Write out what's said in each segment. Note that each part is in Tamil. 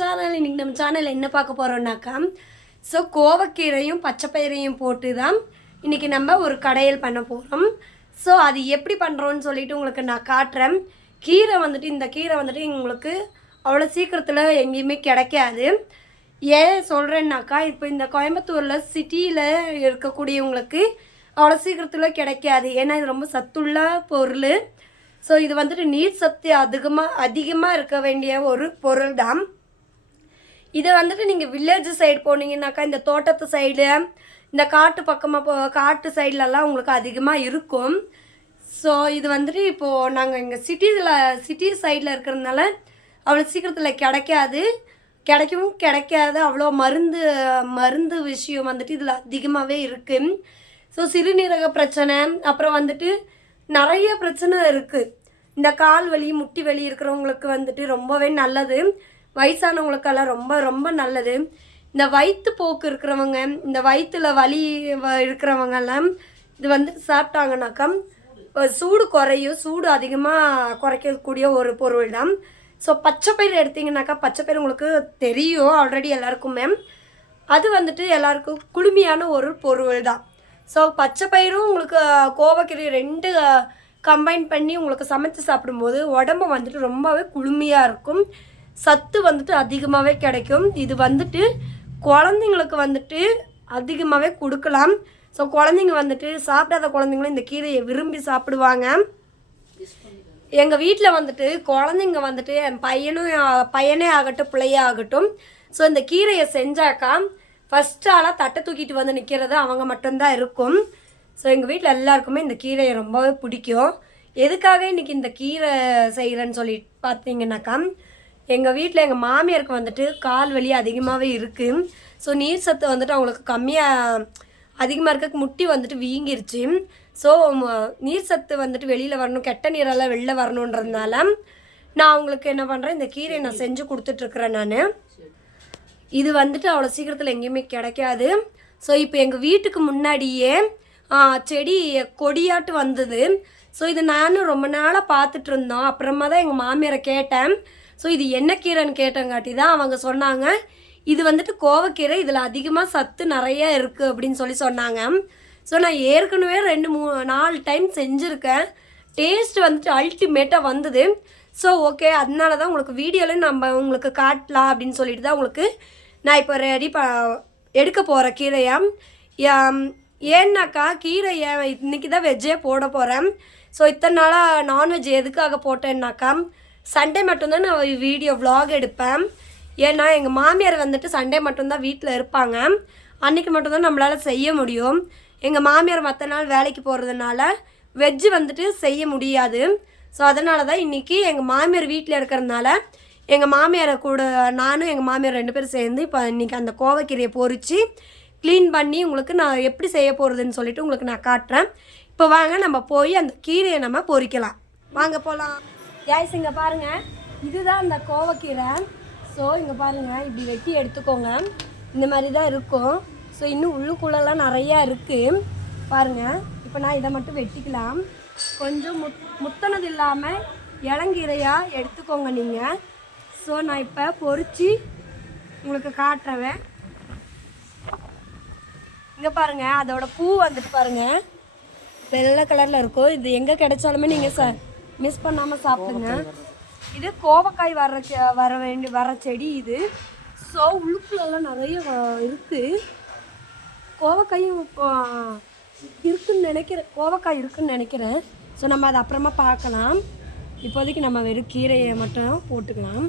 சேனல் இன்னைக்கு நம்ம சேனலில் என்ன பார்க்க போகிறோம்னாக்கா ஸோ கோவக்கீரையும் பச்சைப்பயிரையும் போட்டு தான் இன்னைக்கு நம்ம ஒரு கடையல் பண்ண போகிறோம் ஸோ அது எப்படி பண்ணுறோன்னு சொல்லிட்டு உங்களுக்கு நான் காட்டுறேன். கீரை வந்துட்டு இந்த கீரை வந்துட்டு உங்களுக்கு அவ்வளோ சீக்கிரத்தில் எங்கேயுமே கிடைக்காது. ஏன் சொல்கிறேன்னாக்கா இப்போ இந்த கோயம்புத்தூரில் சிட்டியில் இருக்கக்கூடியவங்களுக்கு அவ்வளோ சீக்கிரத்தில் கிடைக்காது. ஏன்னா இது ரொம்ப சத்துள்ள பொருள். ஸோ இது வந்துட்டு நீர் சத்து அதிகமாக அதிகமாக இருக்க வேண்டிய ஒரு பொருள் தான் இதை வந்துட்டு நீங்கள் வில்லேஜ் சைடு போனீங்கன்னாக்கா இந்த தோட்டத்து சைடு இந்த காட்டு பக்கமாக போ காட்டு சைட்லலாம் உங்களுக்கு அதிகமாக இருக்கும். ஸோ இது வந்துட்டு இப்போது நாங்கள் இங்கே சிட்டியில் சிட்டி சைடில் இருக்கிறதுனால அவ்வளோ சீக்கிரத்தில் கிடைக்காது. கிடைக்கவும் கிடைக்காது. அவ்வளோ மருந்து மருந்து விஷயம் வந்துட்டு இதில் அதிகமாகவே இருக்குது ஸோ சிறுநீரக பிரச்சனை அப்புறம் வந்துட்டு நிறைய பிரச்சனை இருக்குது இந்த கால் வலி முட்டி வலி இருக்கிறவங்களுக்கு வந்துட்டு ரொம்பவே நல்லது. வயசானவங்களுக்கெல்லாம் ரொம்ப ரொம்ப நல்லது. இந்த வயிற்று போக்கு இருக்கிறவங்க இந்த வயிற்றுல வலி வ- இருக்கிறவங்கெல்லாம் இது வந்து சாப்பிட்டாங்கனாக்கா சூடு குறையும். சூடு அதிகமாக குறைக்கக்கூடிய ஒரு பொருள் தான். ஸோ பச்சைப்பயிறு எடுத்தீங்கன்னாக்கா பச்சைப்பயிறு உங்களுக்கு தெரியும் ஆல்ரெடி எல்லாருக்குமே. அது வந்துட்டு எல்லாருக்கும் குளுமையான ஒரு பொருள் தான். ஸோ பச்சைப்பயிரும் உங்களுக்கு கோவக்கறி ரெண்டு கம்பைன் பண்ணி உங்களுக்கு சமைச்சு சாப்பிடும்போது உடம்பு வந்துட்டு ரொம்பவே குளுமையாக இருக்கும். சத்து வந்துட்டு அதிகமாகவே கிடைக்கும். இது வந்துட்டு குழந்தைங்களுக்கு வந்துட்டு அதிகமாகவே கொடுக்கலாம். ஸோ குழந்தைங்க வந்துட்டு சாப்பிடாத குழந்தைங்களும் இந்த கீரையை விரும்பி சாப்பிடுவாங்க. எங்கள் வீட்டில் வந்துட்டு குழந்தைங்க வந்துட்டு என் பையனும் பையனே ஆகட்டும் பிள்ளையே ஆகட்டும். ஸோ இந்த கீரையை செஞ்சாக்கா ஃபஸ்ட் ஆளாக தட்டை தூக்கிட்டு வந்து நிற்கிறது அவங்க மட்டும்தான் இருக்கும். ஸோ எங்கள் வீட்டில் எல்லாருக்குமே இந்த கீரையை ரொம்பவே பிடிக்கும். எதுக்காக இன்றைக்கி இந்த கீரை செய்கிறேன்னு சொல்லி பார்த்தீங்கன்னாக்கா எங்கள் வீட்டில் எங்கள் மாமியாருக்கு வந்துட்டு கால் வலி அதிகமாகவே இருக்குது ஸோ நீர் சத்து வந்துட்டு அவங்களுக்கு கம்மியாக அதிகமாக இருக்க முட்டி வந்துட்டு வீங்கிருச்சு. ஸோ நீர் சத்து வந்துட்டு வெளியில் வரணும் கெட்ட நீரெல்லாம் வெளில வரணுன்றதுனால நான் அவங்களுக்கு என்ன பண்ணுறேன் இந்த கீரையை நான் செஞ்சு கொடுத்துட்ருக்குறேன் நான். இது வந்துட்டு அவ்வளோ சீக்கிரத்தில் எங்கேயுமே கிடைக்காது. ஸோ இப்போ எங்கள் வீட்டுக்கு முன்னாடியே செடி கொடியாட்டு வந்தது. ஸோ இது நானும் ரொம்ப நாளாக பார்த்துட்டு இருந்தோம் அப்புறமா தான் எங்கள் மாமியாரை கேட்டேன். ஸோ இது என்ன கீரைன்னு கேட்டங்காட்டி தான் அவங்க சொன்னாங்க. இது வந்துட்டு கோவக்கீரை இதில் அதிகமாக சத்து நிறைய இருக்குது அப்படின்னு சொல்லி சொன்னாங்க. ஸோ நான் ஏற்கனவே ரெண்டு மூ நாலு டைம் செஞ்சுருக்கேன். டேஸ்ட் வந்துட்டு அல்டிமேட்டாக வந்தது. ஸோ ஓகே அதனால தான் உங்களுக்கு வீடியோவில் நம்ம உங்களுக்கு காட்டலாம் அப்படின்னு சொல்லிட்டு தான் உங்களுக்கு நான் இப்போ ரெடி ப எடுக்க போகிற கீரையை. ஏன்னாக்கா கீரையை இன்றைக்கி தான் வெஜ்ஜே போட போகிறேன் ஸோ இத்தனை நாளாக நான்வெஜ் எதுக்காக போட்டேன்னாக்கா சண்டே மட்டும்தான் நான் வீடியோ விலாக் எடுப்பேன். ஏன்னா எங்கள் மாமியார் வந்துட்டு சண்டே மட்டும்தான் வீட்டில் இருப்பாங்க. அன்றைக்கி மட்டும்தான் நம்மளால் செய்ய முடியும். எங்கள் மாமியார் மற்ற நாள் வேலைக்கு போகிறதுனால வெஜ்ஜு வந்துட்டு செய்ய முடியாது. ஸோ அதனால தான் இன்றைக்கி எங்கள் மாமியார் வீட்டில் இருக்கிறதுனால எங்கள் மாமியாரை கூட நானும் எங்கள் மாமியார் ரெண்டு பேரும் சேர்ந்து இப்போ இன்றைக்கி அந்த கோவக்கீரையை பொறிச்சு க்ளீன் பண்ணி உங்களுக்கு நான் எப்படி செய்ய போகிறதுன்னு சொல்லிட்டு உங்களுக்கு நான் காட்டுறேன். இப்போ வாங்க நம்ம போய் அந்த கீரையை நம்ம பொறிக்கலாம். வாங்க போகலாம் கேஸ் இங்கே பாருங்கள் இதுதான் அந்த கோவக்கீரை. ஸோ இங்கே பாருங்கள் இப்படி வெட்டி எடுத்துக்கோங்க. இந்த மாதிரி தான் இருக்கும். ஸோ இன்னும் உள்ளுக்குள்ளெல்லாம் நிறையா இருக்குது பாருங்கள் இப்போ நான் இதை மட்டும் வெட்டிக்கலாம். கொஞ்சம் முத் முத்தனது இல்லாமல் இளங்கீரையாக எடுத்துக்கோங்க நீங்கள் ஸோ நான் இப்போ பொறிச்சு உங்களுக்கு காட்டுறேன். இங்கே பாருங்கள் அதோட பூ வந்துட்டு பாருங்கள் வெள்ளை கலரில் இருக்கும். இது எங்கே கிடைச்சாலுமே நீங்கள் ச மிஸ் பண்ணாமல் சாப்பிடுங்க. இது கோவக்காய் வர்ற செ- வர வேண்டி வர செடி இது. ஸோ உள்ளுக்குள்ளெல்லாம் நிறைய வ- இருக்கு. கோவக்காயும் இப்போ இருக்குன்னு நினைக்கிறேன் கோவக்காய் இருக்குன்னு நினைக்கிறேன். ஸோ நம்ம அதை அப்புறமா பார்க்கலாம். இப்போதைக்கு நம்ம வெறும் கீரையை மட்டும் போட்டுக்கலாம்.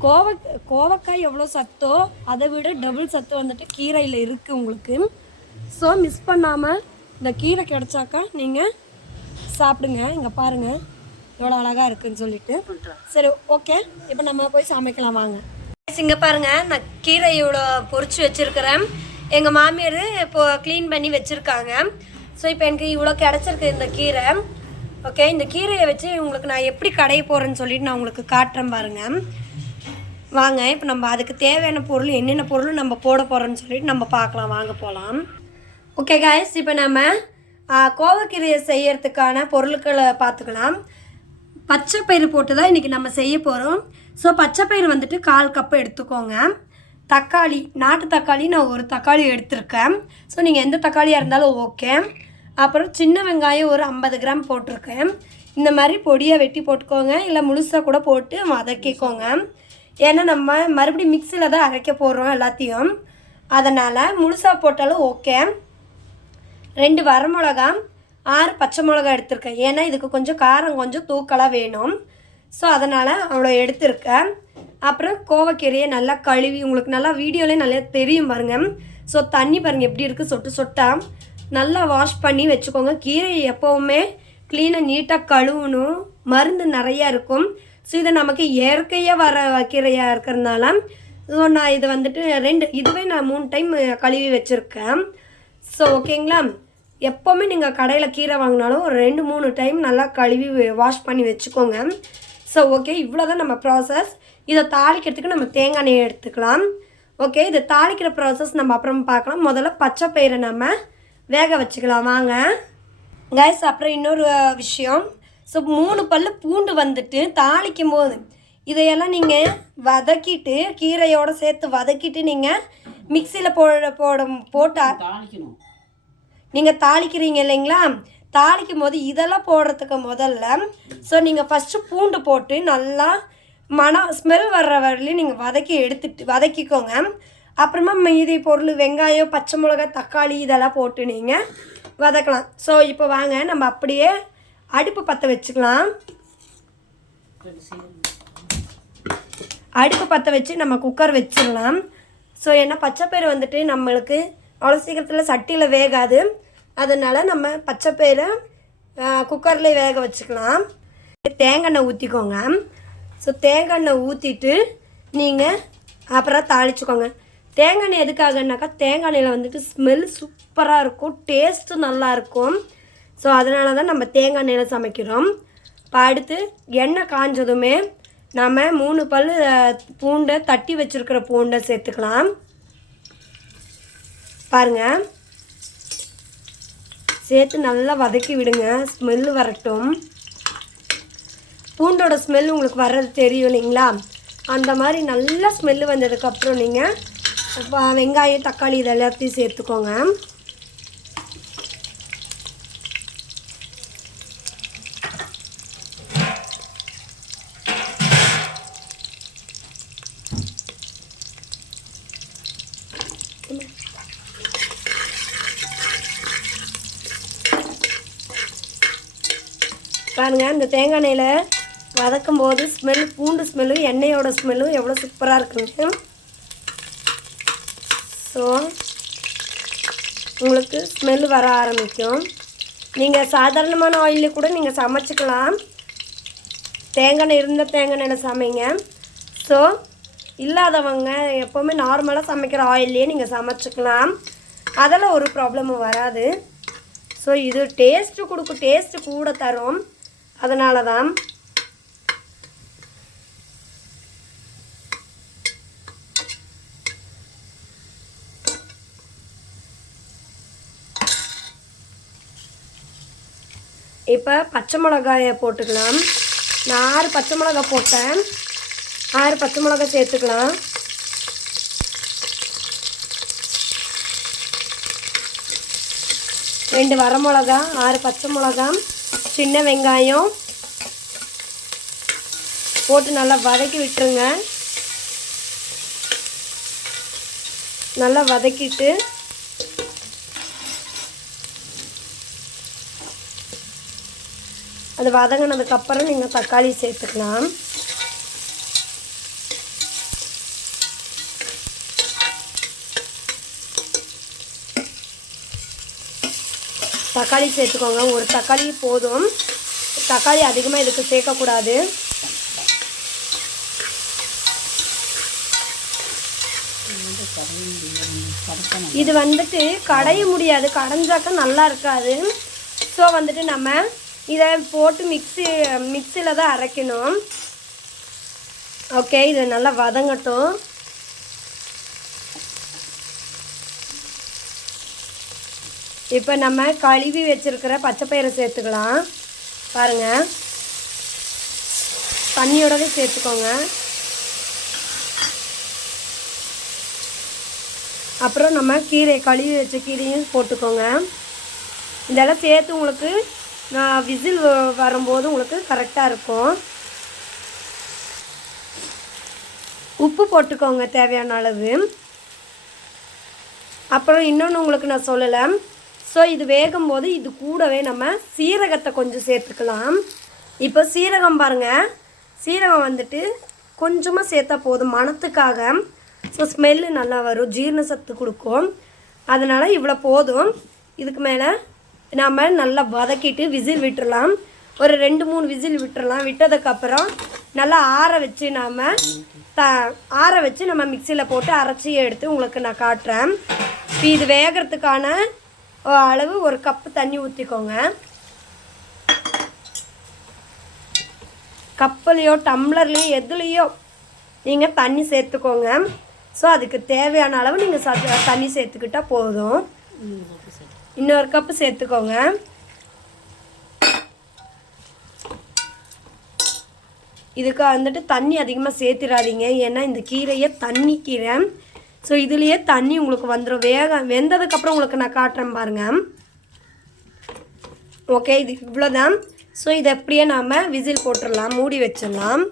கோவ கோவக்காய் எவ்வளோ சத்தோ அதை விட டபுள் சத்து வந்துட்டு கீரையில் இருக்குது உங்களுக்கு. ஸோ மிஸ் பண்ணாமல் இந்த கீரை கிடைச்சாக்கா நீங்கள் சாப்பிடுங்க. இங்கே பாருங்கள் எவ்வளோ அழகாக இருக்குன்னு சொல்லிட்டு. சரி ஓகே இப்போ நம்ம போய் சமைக்கலாம் வாங்க. இங்கே பாருங்கள் நான் கீரை இவ்வளோ பொரிச்சு வச்சுருக்கிறேன். எங்கள் மாமியார் இப்போ க்ளீன் பண்ணி வச்சுருக்காங்க. ஸோ இப்போ எனக்கு இவ்வளோ கிடச்சிருக்கு இந்த கீரை. ஓகே இந்த கீரையை வச்சு உங்களுக்கு நான் எப்படி கடைய போகிறேன்னு சொல்லிட்டு நான் உங்களுக்கு காட்டுறேன் பாருங்கள் வாங்க இப்போ நம்ம அதுக்கு தேவையான பொருள் என்னென்ன பொருள் நம்ம போட போகிறோன்னு சொல்லிட்டு நம்ம பார்க்கலாம். வாங்க போகலாம் ஓகே காய்ஸ் இப்போ நம்ம கோவக்கீரையை செய்யறதுக்கான பொருட்களை பார்த்துக்கலாம். பச்சை பயிறு போட்டு தான் இன்றைக்கி நம்ம செய்ய போகிறோம் ஸோ பச்சை பயிறு வந்துட்டு கால் கப்பு எடுத்துக்கோங்க. தக்காளி நாட்டு தக்காளி நான் ஒரு தக்காளி எடுத்திருக்கேன். ஸோ நீங்கள் எந்த தக்காளியாக இருந்தாலும் ஓகே அப்புறம் சின்ன வெங்காயம் ஒரு ஐம்பது கிராம் போட்டிருக்கேன். இந்த மாதிரி பொடியாக வெட்டி போட்டுக்கோங்க. இல்லை முழுசாக கூட போட்டு வதக்கிக்கோங்க. ஏன்னா நம்ம மறுபடியும் மிக்சியில் தான் அரைக்க போடுறோம் எல்லாத்தையும். அதனால் முழுசாக போட்டாலும் ஓகே ரெண்டு வரமிளகா ஆறு பச்சை மிளகா எடுத்திருக்கேன். ஏன்னா இதுக்கு கொஞ்சம் காரம் கொஞ்சம் தூக்கலாக வேணும். ஸோ அதனால் அவ்வளோ எடுத்திருக்கேன். அப்புறம் கோவக்கீரையை நல்லா கழுவி உங்களுக்கு நல்லா வீடியோலேயே நல்லா தெரியும் பாருங்கள் ஸோ தண்ணி பாருங்கள் எப்படி இருக்குது சொட்டு சொட்டா. நல்லா வாஷ் பண்ணி வச்சுக்கோங்க. கீரை எப்போவுமே க்ளீனாக நீட்டாக கழுவணும். மருந்து நிறையா இருக்கும். ஸோ இது நமக்கு இயற்கையாக வர கீரையாக இருக்கிறதுனால ஸோ நான் இது வந்துட்டு ரெண்டு இதுவே நான் மூணு டைம் கழுவி வச்சுருக்கேன். ஸோ ஓகேங்களா எப்போவுமே நீங்கள் கடையில் கீரை வாங்கினாலும் ஒரு ரெண்டு மூணு டைம் நல்லா கழுவி வாஷ் பண்ணி வச்சுக்கோங்க. ஸோ ஓகே இவ்வளோ தான் நம்ம ப்ராசஸ் இதை தாளிக்கிறதுக்கு நம்ம தேங்காய் எண்ணெய் எடுத்துக்கலாம். ஓகே இதை தாளிக்கிற ப்ராசஸ் நம்ம அப்புறம் பார்க்கலாம். முதல்ல பச்சை பயிரை நம்ம வேக வச்சுக்கலாம். வாங்க. கைஸ் அப்புறம் இன்னொரு விஷயம். ஸோ மூணு பல் பூண்டு வந்துட்டு தாளிக்கும் போது இதையெல்லாம் நீங்கள் வதக்கிட்டு கீரையோடு சேர்த்து வதக்கிட்டு நீங்கள் மிக்சியில் போட போட போட்டால் தாளிக்கணும். நீங்கள் தாளிக்கிறீங்க இல்லைங்களா? தாளிக்கும் போது இதெல்லாம் போடுறதுக்கு முதல்ல ஸோ நீங்கள் ஃபஸ்ட்டு பூண்டு போட்டு நல்லா மனம் ஸ்மெல் வர்ற வரலையும் நீங்கள் வதக்கி எடுத்துட்டு வதக்கிக்கோங்க. அப்புறமா மீதி பொருள் வெங்காயம் பச்சை மிளகாய் தக்காளி இதெல்லாம் போட்டு நீங்கள் வதக்கலாம். ஸோ இப்போ வாங்க நம்ம அப்படியே அடுப்பு பற்ற வச்சுக்கலாம். அடுப்பு பற்ற வச்சு நம்ம குக்கர் வச்சிடலாம். ஸோ ஏன்னா பச்சைப்பயிறு வந்துட்டு நம்மளுக்கு அவ்வளோ சீக்கிரத்தில் சட்டியில் வேகாது. அதனால் நம்ம பச்சைப்பயிரை குக்கரில் வேக வச்சுக்கலாம். தேங்காய் எண்ணெய் ஊற்றிக்கோங்க ஸோ தேங்காய் எண்ணெய் ஊற்றிட்டு நீங்கள் அப்புறம் தாளிச்சுக்கோங்க. தேங்காய் எண்ணெய் எதுக்காகனாக்கா தேங்காய் எண்ணெயில் வந்துட்டு ஸ்மெல் சூப்பராக இருக்கும். டேஸ்ட்டு நல்லாயிருக்கும் ஸோ அதனால தான் நம்ம தேங்காய் எண்ணெயில் சமைக்கிறோம். இப்போ அடுத்து எண்ணெய் காஞ்சதுமே நம்ம மூணு பல் பூண்டை தட்டி வச்சுருக்கிற பூண்டை சேர்த்துக்கலாம். பாருங்கள் சேர்த்து நல்லா வதக்கி விடுங்க. ஸ்மெல்லு வரட்டும். பூண்டோட ஸ்மெல் உங்களுக்கு வர்றது தெரியும் இல்லைங்களா? அந்த மாதிரி நல்லா ஸ்மெல்லு வந்ததுக்கப்புறம் நீங்கள் வெங்காயம் தக்காளி இது எல்லாத்தையும் சேர்த்துக்கோங்க. பாருங்க இந்த தேங்காய் எண்ணெயில் வதக்கும் போது ஸ்மெல் பூண்டு ஸ்மெல்லும் எண்ணெயோட ஸ்மெல்லும் எவ்வளோ சூப்பராக இருக்குங்க. ஸோ உங்களுக்கு ஸ்மெல் வர ஆரம்பிக்கும். நீங்கள் சாதாரணமான ஆயிலில் கூட நீங்கள் சமைச்சிக்கலாம். தேங்காய் எண்ணெய் இருந்த தேங்காய் எண்ணெயில் சமைங்க. ஸோ இல்லாதவங்க எப்போவுமே நார்மலாக சமைக்கிற ஆயில்லையே நீங்கள் சமைச்சிக்கலாம். அதில் ஒரு ப்ராப்ளமும் வராது. ஸோ இது டேஸ்ட்டு கொடுக்கும் டேஸ்ட்டு கூட தரும். அதனால தான் இப்போ பச்சை மிளகாயை போட்டுக்கலாம். நான் ஆறு பச்சை மிளகாய் போட்டேன். ஆறு பச்சை மிளகாய் சேர்த்துக்கலாம். ரெண்டு வரமிளகா ஆறு பச்சை மிளகா சின்ன வெங்காயம் போட்டு நல்லா வதக்கி விட்டுருங்க. நல்லா வதக்கிட்டு அது வதங்கினதுக்கப்புறம் நீங்கள் தக்காளி சேர்த்துக்கலாம். தக்காளி சேர்த்துக்கோங்க. ஒரு தக்காளி போதும். தக்காளி அதிகமாக இதுக்கு சேர்க்கக்கூடாது. இது வந்துட்டு கடைய முடியாது. கடைஞ்சாக்க நல்லா இருக்காது. ஸோ வந்துட்டு நம்ம இதை போட்டு மிக்ஸி மிக்சியில் தான் அரைக்கணும். ஓகே இது நல்லா வதங்கட்டும். இப்போ நம்ம கழுவி வச்சுருக்கிற பச்சைப்பயிரை சேர்த்துக்கலாம். பாருங்கள் தண்ணியோடவே சேர்த்துக்கோங்க. அப்புறம் நம்ம கீரை கழுவி வச்ச கீரையும் போட்டுக்கோங்க. இதெல்லாம் சேர்த்து உங்களுக்கு நான் விசில் வரும்போது உங்களுக்கு கரெக்டாக இருக்கும். உப்பு போட்டுக்கோங்க தேவையான அளவு. அப்புறம் இன்னொன்று உங்களுக்கு நான் சொல்லலை. ஸோ இது வேகும்போது இது கூடவே நம்ம சீரகத்தை கொஞ்சம் சேர்த்துக்கலாம். இப்போ சீரகம் பாருங்கள் சீரகம் வந்துட்டு கொஞ்சமாக சேர்த்தா போதும் மணத்துக்காக. ஸோ ஸ்மெல்லு நல்லா வரும். ஜீரண சத்து கொடுக்கும். அதனால் இவ்வளோ போதும். இதுக்கு மேலே நாம் நல்லா வதக்கிட்டு விசில் விட்டுறலாம். ஒரு ரெண்டு மூணு விசில் விட்டுறலாம். விட்டதுக்கப்புறம் நல்லா ஆற வச்சு நாம் த ஆற வச்சு நம்ம மிக்சியில் போட்டு அரைச்சி எடுத்து உங்களுக்கு நான் காட்டுறேன். இப்போ இது வேகிறதுக்கான அளவு ஒரு கப்பு தண்ணி ஊற்றிக்கோங்க கப்பலையோ டம்ளர்லேயோ எதுலேயோ நீங்கள் தண்ணி சேர்த்துக்கோங்க. ஸோ அதுக்கு தேவையான அளவு நீங்கள் ச தண்ணி சேர்த்துக்கிட்டால் போதும். இன்னொரு கப்பு சேர்த்துக்கோங்க. இதுக்கு வந்துட்டு தண்ணி அதிகமாக சேர்த்திடாதீங்க ஏன்னா இந்த கீரையை தண்ணி கீரை ஸோ இதுலேயே தண்ணி உங்களுக்கு வந்துடும் வேக வெந்ததுக்கப்புறம் உங்களுக்கு நான் காட்டுறேன் பாருங்க. ஓகே இது இவ்வளோதான் ஸோ இதை அப்படியே நாம் விசில் போட்டுடலாம் மூடி வச்சிடலாம்.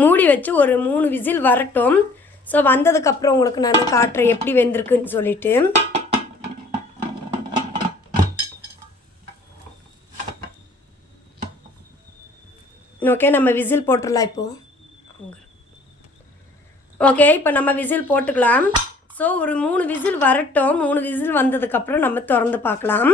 மூடி வச்சு ஒரு மூணு விசில் வரட்டும். ஸோ வந்ததுக்கப்புறம் உங்களுக்கு நான் காட்டுறேன் எப்படி வெந்திருக்குன்னு சொல்லிட்டு. ஓகே நம்ம விசில் போட்டுடலாம் இப்போது ஓகே இப்போ நம்ம விசில் போட்டுக்கலாம். ஸோ ஒரு மூணு விசில் வரட்டும். மூணு விசில் வந்ததுக்கப்புறம் நம்ம திறந்து பார்க்கலாம்.